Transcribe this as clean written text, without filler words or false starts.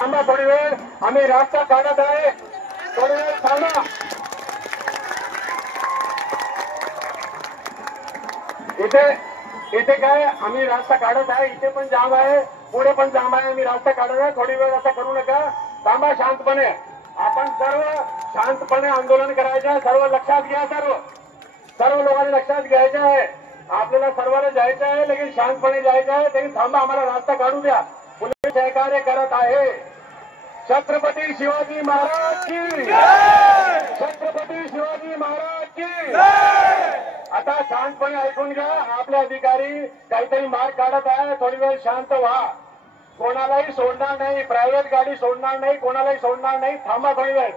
थांबा थोडी वेळ, आम्ही रास्ता काढत आहे, थोडी वेळ थांबा. इथे काय आम्ही रास्ता काढत आहे, इथे पण जाम आहे, पुढे पण जाम आहे, आम्ही रास्ता काढत आहे. थोडी वेळ असं करू नका, थांबा शांतपणे. आपण सर्व शांतपणे आंदोलन करायचं, सर्व लक्षात घ्या. सर्व लोकांनी लक्षात घ्यायचं आहे. आपल्याला सर्वांना जायचं आहे, लेकिन शांतपणे जायचं आहे. तरी थांबा, आम्हाला रास्ता काढू द्या. पोलीस सहकार्य करत आहे. छत्रपती शिवाजी महाराज की जय. छत्रपती शिवाजी महाराज की जय. आता शांतपणे ऐकून घ्या. आपले अधिकारी काहीतरी मार्ग काढत आहे, थोडी वेळ शांत व्हा. कोणालाही सोडणार नाही, प्रायव्हेट गाडी सोडणार नाही, कोणालाही सोडणार नाही. थांबा थोडी वेळ.